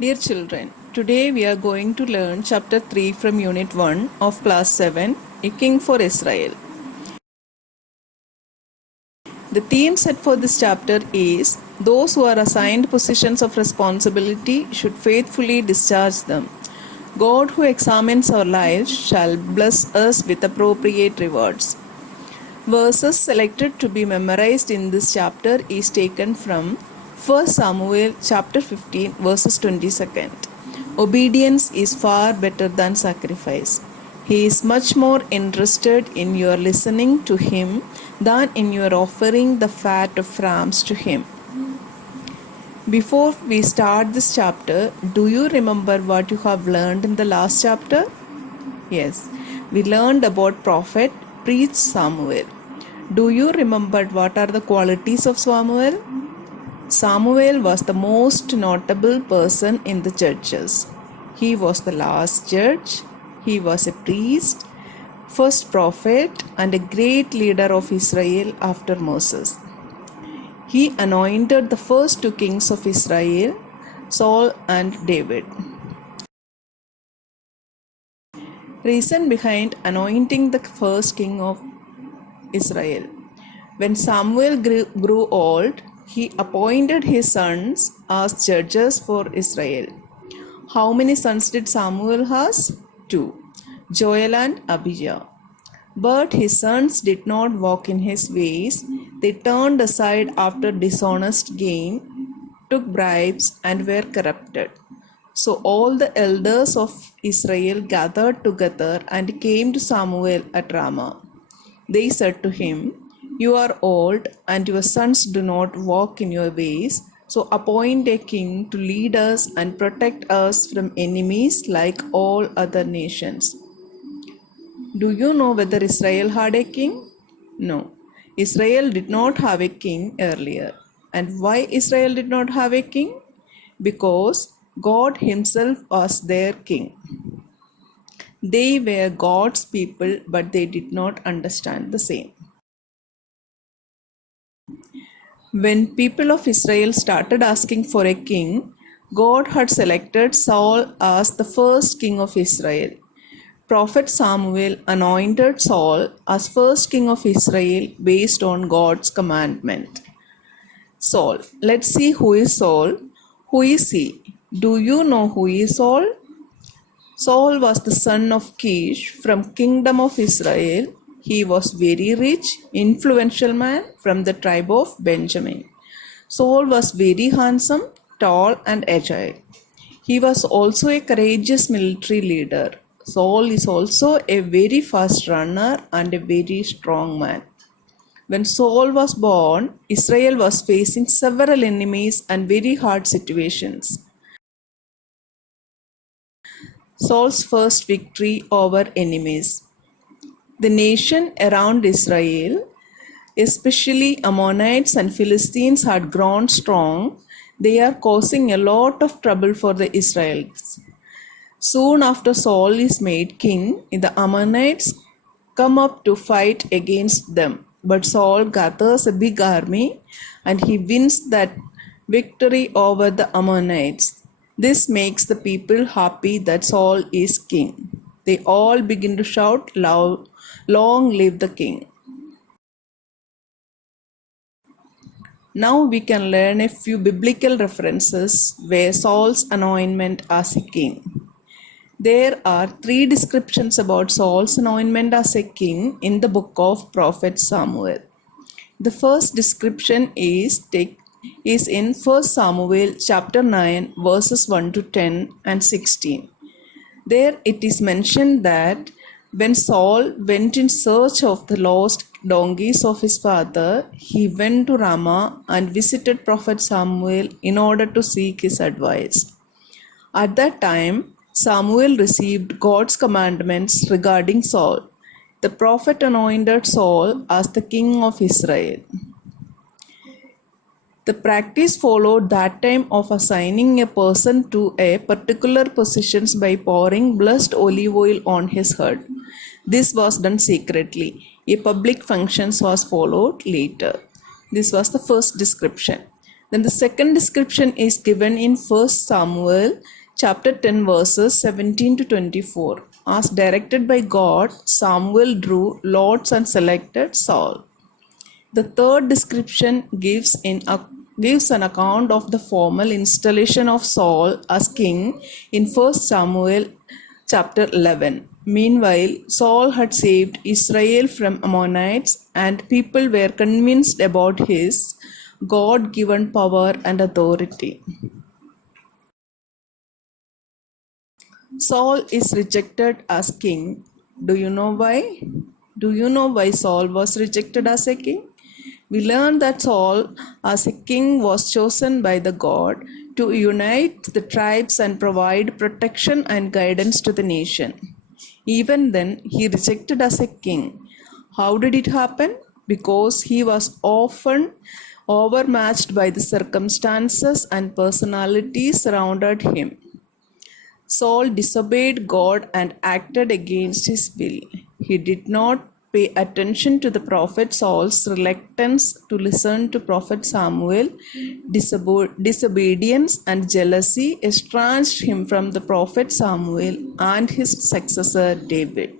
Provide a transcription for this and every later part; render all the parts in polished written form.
Dear children, today we are going to learn chapter 3 from unit 1 of class 7, A King for Israel. The theme set for this chapter is those who are assigned positions of responsibility should faithfully discharge them. God who examines our lives shall bless us with appropriate rewards. Verses selected to be memorized in this chapter is taken from 1 Samuel chapter 15 verses 22. Obedience is far better than sacrifice. He is much more interested in your listening to him than in your offering the fat of rams to him. Before we start this chapter, do you remember what you have learned in the last chapter? Yes, we learned about prophet priest Samuel. Do you remember what are the qualities of Samuel? Samuel was the most notable person in the judges. He was the last judge, he was a priest, first prophet, and a great leader of Israel after Moses. He anointed the first two kings of Israel, Saul and David. Reason behind anointing the first king of Israel. When Samuel grew old, he appointed his sons as judges for Israel. How many sons did Samuel has? 2, Joel and Abijah. But his sons did not walk in his ways. They turned aside after dishonest gain, took bribes, and were corrupted. So all the elders of Israel gathered together and came to Samuel at Ramah. They said to him, "You are old, and your sons do not walk in your ways. So appoint a king to lead us and protect us from enemies like all other nations." Do you know whether Israel had a king? No. Israel did not have a king earlier. And why Israel did not have a king? Because God Himself was their king. They were God's people, but they did not understand the same. When people of Israel started asking for a king, God had selected Saul as the first king of Israel. Prophet Samuel anointed Saul as first king of Israel based on God's commandment. Saul. Let's see who is Saul. Who is he? Do you know who is Saul? Saul was the son of Kish from kingdom of Israel. He was very rich, influential man from the tribe of Benjamin. Saul was very handsome, tall and agile. He was also a courageous military leader. Saul is also a very fast runner and a very strong man. When Saul was born, Israel was facing several enemies and very hard situations. Saul's first victory over enemies. The nation around Israel, especially Ammonites and Philistines, had grown strong. They are causing a lot of trouble for the Israelites. Soon after Saul is made king, the Ammonites come up to fight against them. But Saul gathers a big army and he wins that victory over the Ammonites. This makes the people happy that Saul is king. They all begin to shout, "Long live the king." Now we can learn a few biblical references where Saul's anointment as a king. There are 3 descriptions about Saul's anointment as a king in the book of Prophet Samuel. The first description is in 1 Samuel chapter 9 verses 1 to 10 and 16. There it is mentioned that when Saul went in search of the lost donkeys of his father, he went to Ramah and visited Prophet Samuel in order to seek his advice. At that time, Samuel received God's commandments regarding Saul. The prophet anointed Saul as the king of Israel. The practice followed that time of assigning a person to a particular positions by pouring blessed olive oil on his head. This was done secretly. A public function was followed later. This was the first description. Then the second description is given in 1 Samuel chapter 10 verses 17 to 24. As directed by God, Samuel drew lots and selected Saul. The third description gives an account of the formal installation of Saul as king in 1 Samuel chapter 11. Meanwhile, Saul had saved Israel from Ammonites, and people were convinced about his God given power and authority. Saul is rejected as king. Do you know why? Do you know why Saul was rejected as a king? We learn that Saul, as a king, was chosen by the God to unite the tribes and provide protection and guidance to the nation. Even then, he rejected as a king. How did it happen? Because he was often overmatched by the circumstances and personalities surrounded him. Saul disobeyed God and acted against his will. He did not pay attention to the prophet Saul's reluctance to listen to prophet Samuel. Disobedience and jealousy estranged him from the prophet Samuel and his successor David.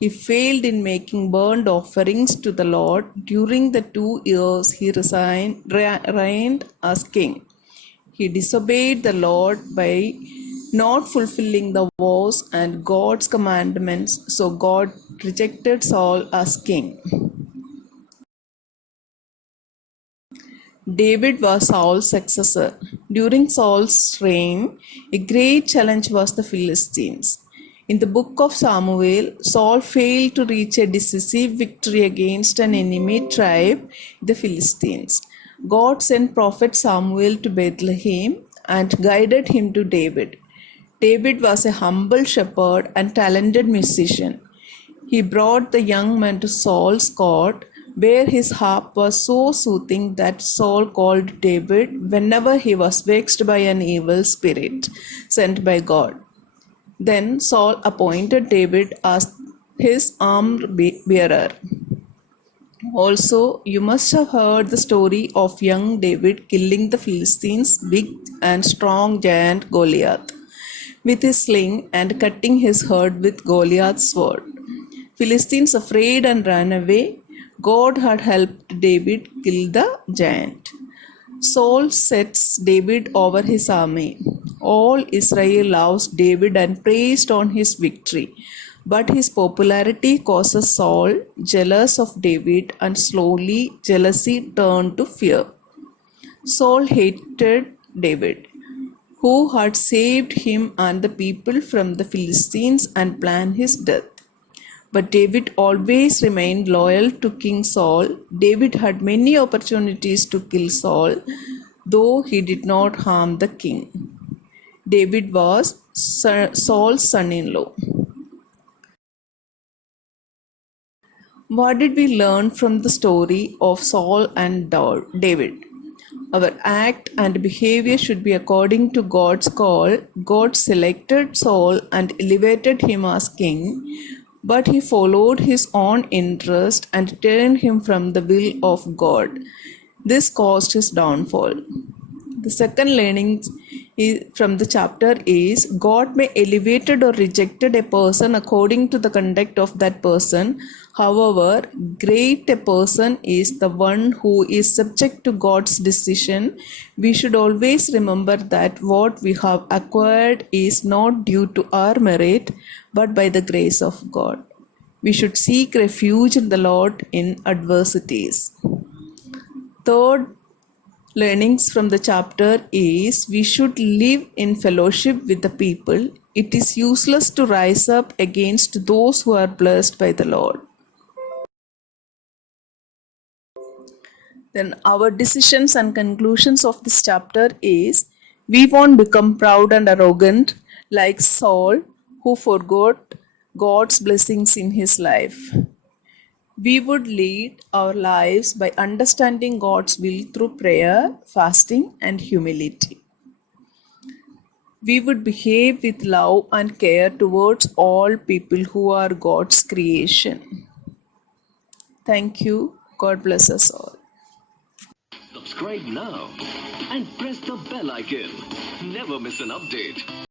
He failed in making burnt offerings to the Lord during the 2 years he reigned as king. He disobeyed the Lord by not fulfilling the vows and God's commandments, so God rejected Saul as king. David was Saul's successor. During Saul's reign, a great challenge was the Philistines. In the book of Samuel, Saul failed to reach a decisive victory against an enemy tribe, the Philistines. God sent prophet Samuel to Bethlehem and guided him to David. David was a humble shepherd and talented musician. He brought the young man to Saul's court, where his harp was so soothing that Saul called David whenever he was vexed by an evil spirit sent by God. Then Saul appointed David as his armor bearer. Also, you must have heard the story of young David killing the Philistines' big and strong giant Goliath with his sling and cutting his head with Goliath's sword. Philistines afraid and ran away. God had helped David kill the giant. Saul sets David over his army. All Israel loves David and praised on his victory. But his popularity causes Saul jealous of David, and slowly jealousy turned to fear. Saul hated David, who had saved him and the people from the Philistines and planned his death. But David always remained loyal to King Saul. David had many opportunities to kill Saul, though he did not harm the king. David was Saul's son-in-law. What did we learn from the story of Saul and David? Our act and behavior should be according to God's call. God selected Saul and elevated him as king, but he followed his own interest and turned him from the will of God. This caused his downfall. The second learning from the chapter is God may elevated or rejected a person according to the conduct of that person. However, great a person is the one who is subject to God's decision. We should always remember that what we have acquired is not due to our merit, but by the grace of God. We should seek refuge in the Lord in adversities. Third learnings from the chapter is we should live in fellowship with the people. It is useless to rise up against those who are blessed by the Lord. Then our decisions and conclusions of this chapter is we won't become proud and arrogant like Saul, who forgot God's blessings in his life. We would lead our lives by understanding God's will through prayer, fasting, and humility. We would behave with love and care towards all people who are God's creation. Thank you. God bless us all. subscribe now and press the bell icon. Never miss an update.